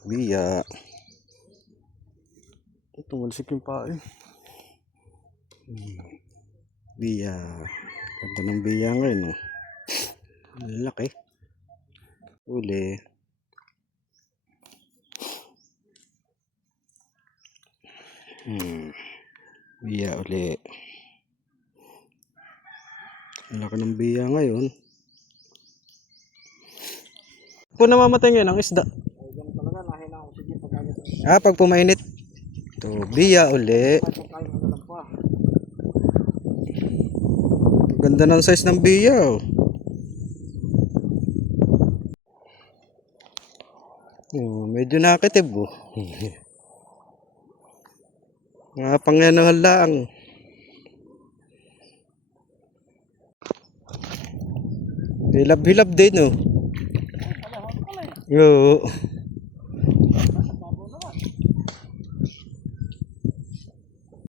Biya. Tumalsik yung paa eh. Biya. Ganda ng biya ngayon oh. Laki. Uli. Biya uli. Laki ng biya ngayon. Po namamatay ngayon ang isda. Pag pumainit. Ito, biya uli. Ganda ng size ng biya oh. Medyo nakitib oh. Mga pangyanuhan lang. Hilab-hilab din oh. Yo.